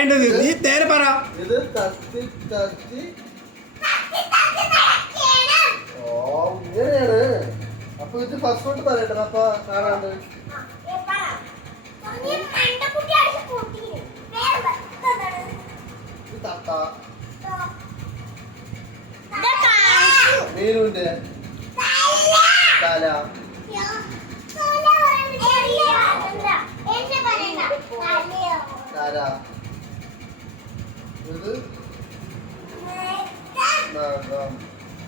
പറയേണ്ടത്? നീ നേരെ പറ. ഇത് തത്തി തത്തി. ഓ ഇങ്ങനെയാണ്. അപ്പൊ ഇത് ഫസ്റ്റ് കൊണ്ട് പറയട്ടെ. അപ്പൊ കാണാണ്ട് തത്ത മീനുണ്ട് തല. തല ഇത് നഖം.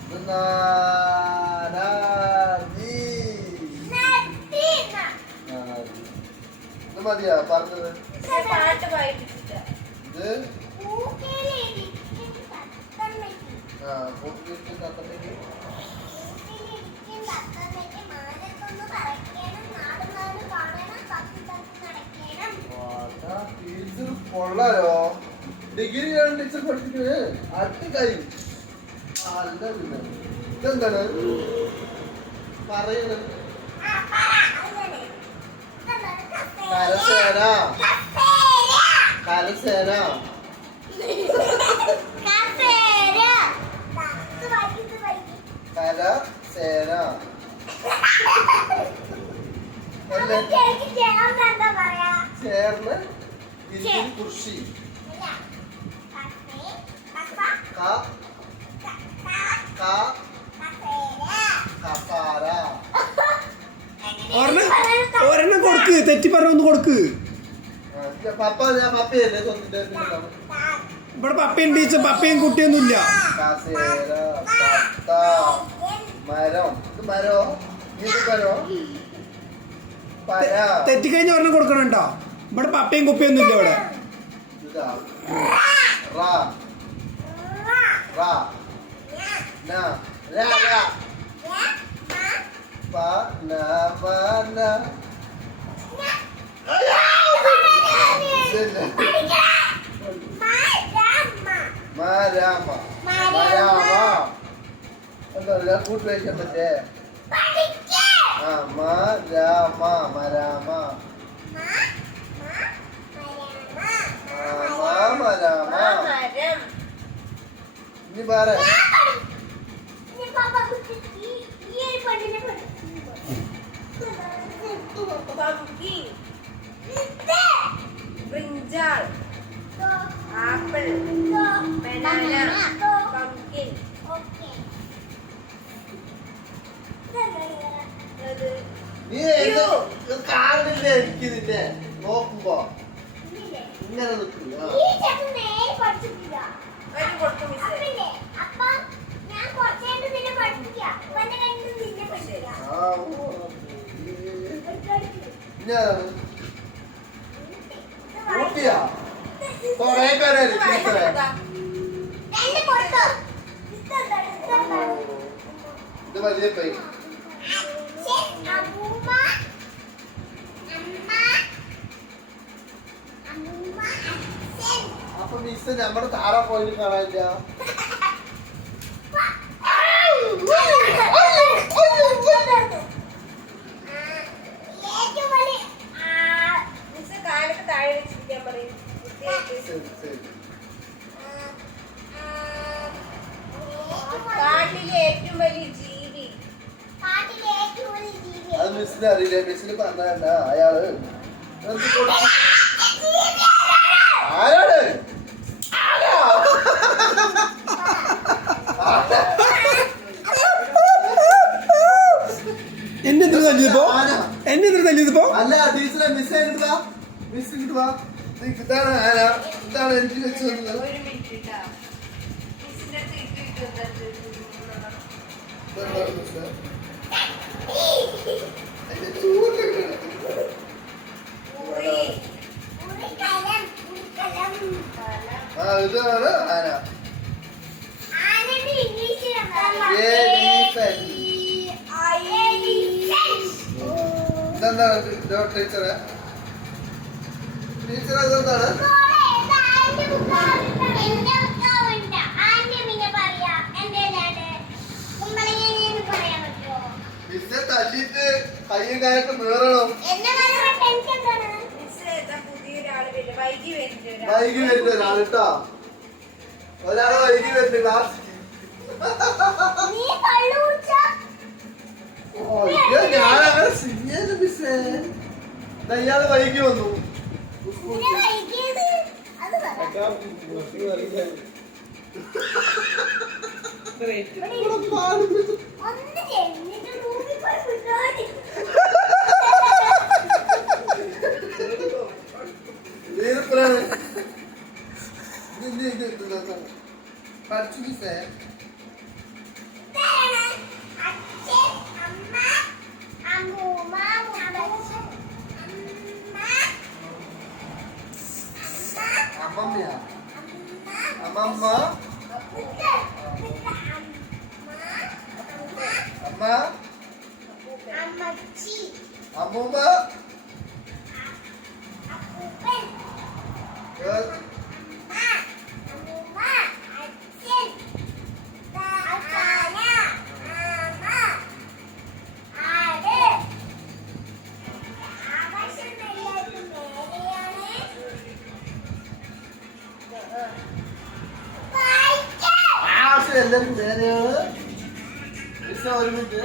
ഇത് നാനാദി. ഇത് മതിയാ പറഞ്ഞത്? ഇത് ടീച്ചർ കൊള്ളാലോ. ഡിഗ്രി ടീച്ചർ പഠിപ്പിക്കുന്നത് അടുത്ത കാര്യം അല്ല. പിന്നെ ഇതെന്താണ് പറയുന്നത്? കരസേന. കരസേന. കരസേന ചേർന്ന് കൃഷി. ഒരെണ്ണം കൊടുക്ക്. തെറ്റി പറഞ്ഞൊന്ന് കൊടുക്ക്. ഇവിടെ പപ്പയും ടീച്ചർ പപ്പയും കുട്ടിയൊന്നുമില്ല. തെറ്റിക്കഴിഞ്ഞ ഒരെണ്ണം കൊടുക്കണം കേട്ടോ. ഇവിടെ പപ്പയും കുപ്പിയൊന്നും ഇല്ല. ഇവിടെ എന്താ കൂട്ടി വയ്ക്കാൻ പറ്റേ? മരാമ. മരാമ. മരാമ. ഇനി പറ. brinjal, apple, banana, pumpkin. നീ കാണില്ലേ എനിക്ക് നിന്നെ നോക്കുമ്പോ ഇങ്ങനെ നിൽക്കും. ഊട്ടിയാ കൊറേ പേരെ ഇത് വലിയ പൈ. അപ്പൊ മിസ് നമ്മുടെ താറ പോയിട്ട് കാണാനില്ല. അത് മിസ്സിന് അറിയില്ല. മിസ്സിന് പറഞ്ഞ അയാള് ആരാണ്? എന്നെ എന്തിനു തല്ലിയപ്പോ? എന്നെ എന്തിനു തല്ലിയതിപ്പോ? അല്ല ടീച്ചറെ മിസ് ആയിട്ട് മിസ് കിട്ടുവാ. ഇതാണ് ആന. ഇതാണ് എനിക്ക് വെച്ച് തന്നത്. ഇതാണ് ആന. ഇതെന്താണ് ടീച്ചറെ? ടീച്ചർ അതെന്താണ്? മിസ്സെ തല്ലിട്ട് കയ്യും കാലൊക്കെ മേറണം. പുതിയൊരാള് വൈകി വരുന്നുണ്ട് വൈകി വരുന്ന ഒരാൾ കേട്ടോ. ഒരാള് വൈകി വരുന്ന ക്ലാസ്. ഞാനങ്ങനെ സിനിമ മിസ്സേ. ഇയാള് വൈകി വന്നു. പഠിച്ചു മിസ്സേ. അമ്മമ്മയാ അമ്മമ്മ അമ്മ അമ്മൂമ്മ എല്ലാരും നേരെയാണ്. ഒരു മിനിറ്റ്